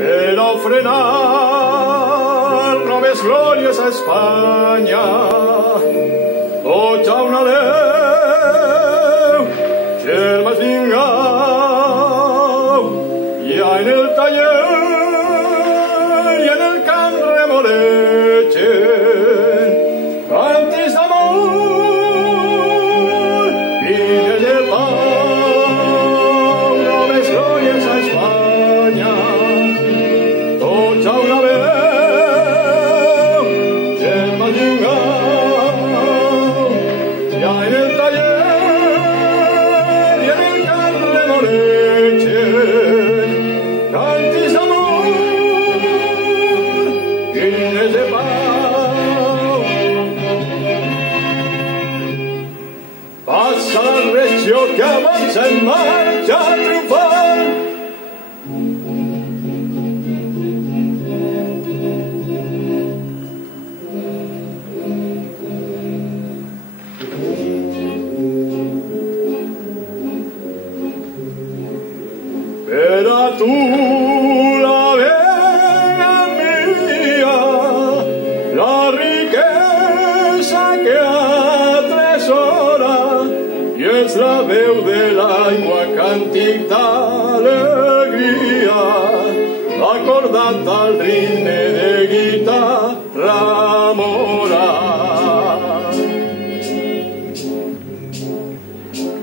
Pero frenar noves glòries a Espanya, tots a una Déu, germans vingau, ja en el taller i en el camp remolegen, cantis d'amor, vines de pau, noves glòries a Espanya, tots a una veu, germans vingau, ja en el taller i en el camp remolegen, cantis d'amor, vines de pau. Passa la regió que avança en marxa triomfant, per a tu la vega mia, la riquesa que atresora, i és la veu de l'aigua, càntic d'alegria, acordat al ritme de guitarra mora.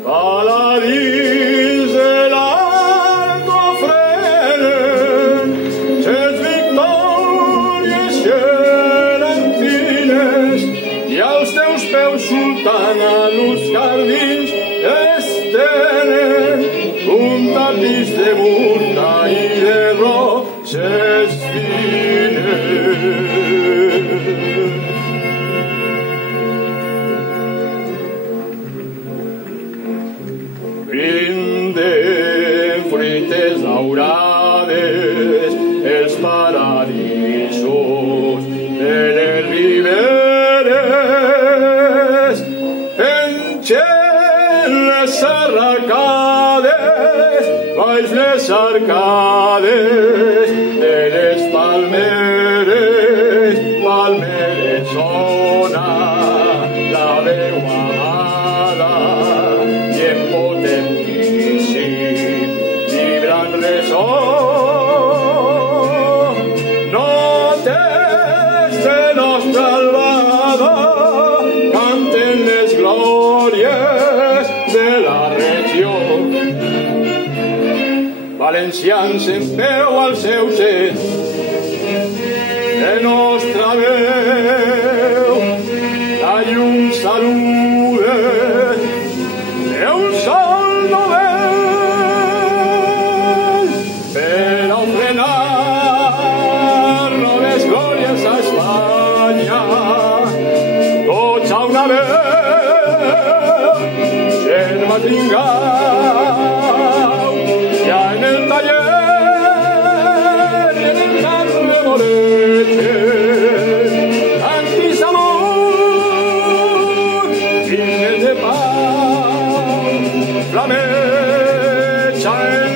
Paladins de l'arco frenen, ses victòries gegantines, i als teus peus, sultana, los jardins estenen un tapís de murta i de roses fines. Brinden fruites daurades els paradisos de les riberes, pengen les arracades baix les arcades de les palmeres, palmeres sona la veu amada i en potentíssim vibrant ressò. Notes de nostra albada canten les glòries de la regió. Valencians en peu al seu set, de nostra veu la llum saluda, un sol novell per a ofrenar noves glòries a Espanya, tots a una veu, germans vingau, ja en el taller i en el camp remolegen, cantis d'amor, vines de pau, flameja en